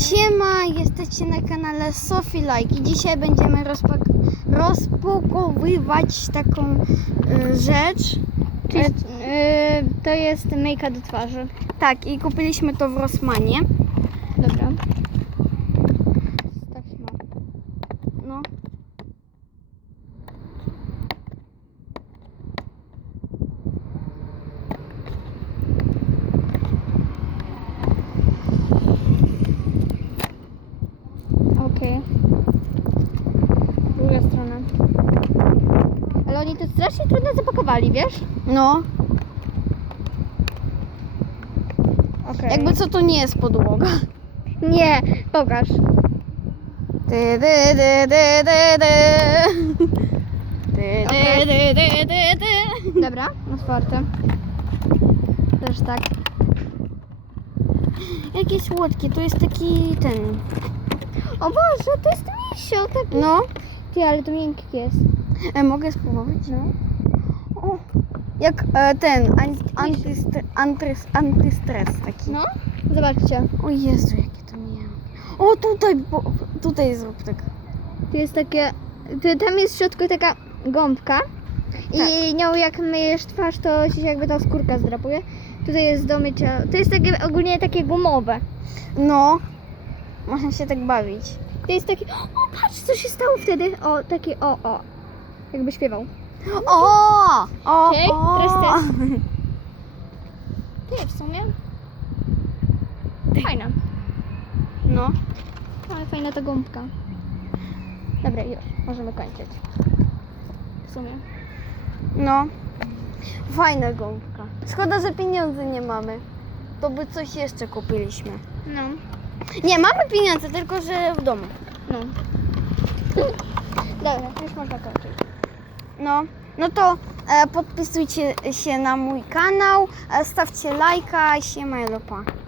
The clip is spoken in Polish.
Siema, jesteście na kanale Sophie Like i dzisiaj będziemy rozpak- rozpakowywać taką y, rzecz. Czyli, y, to jest myjka do twarzy. Tak, i kupiliśmy to w Rossmanie. Dobra. No. Okej. Druga strona. Ale oni to strasznie trudno zapakowali, wiesz? No, Okej. jakby co to nie jest podłoga. Nie, pokaż. Okej. dy, dy, dy, dy, dy. Dobra, otwarte. Też tak. Jakie słodkie, to jest taki ten. O Boże, to jest misio taki. No, Ty, ale to miękki jest. E, mogę spróbować? No. O, jak e, ten an- antystre, antys, antystres taki. No, zobaczcie. O Jezu, jakie to miękkie. O, tutaj, bo, tutaj zrób tak. To jest takie. To, tam jest w środku taka gąbka. I Tak. nią jak myjesz twarz, to ci się jakby ta skórka zdrapuje. Tutaj jest do mycia. To jest takie ogólnie takie gumowe. No, można się tak bawić. To jest taki. O, patrz, co się stało wtedy. O, taki o, o. Jakby śpiewał. O! o Okej, o. teraz Ty, w sumie. Fajna. No, Ale fajna ta gąbka. Dobra, już. Możemy kończyć. W sumie. no. Fajna gąbka. Szkoda, że pieniędzy nie mamy. To by coś jeszcze kupiliśmy. No. Nie, mamy pieniądze, tylko że w domu. No. Dobra, już można kończyć. No, no to e, podpisujcie się na mój kanał, e, stawcie lajka, siema, lupa.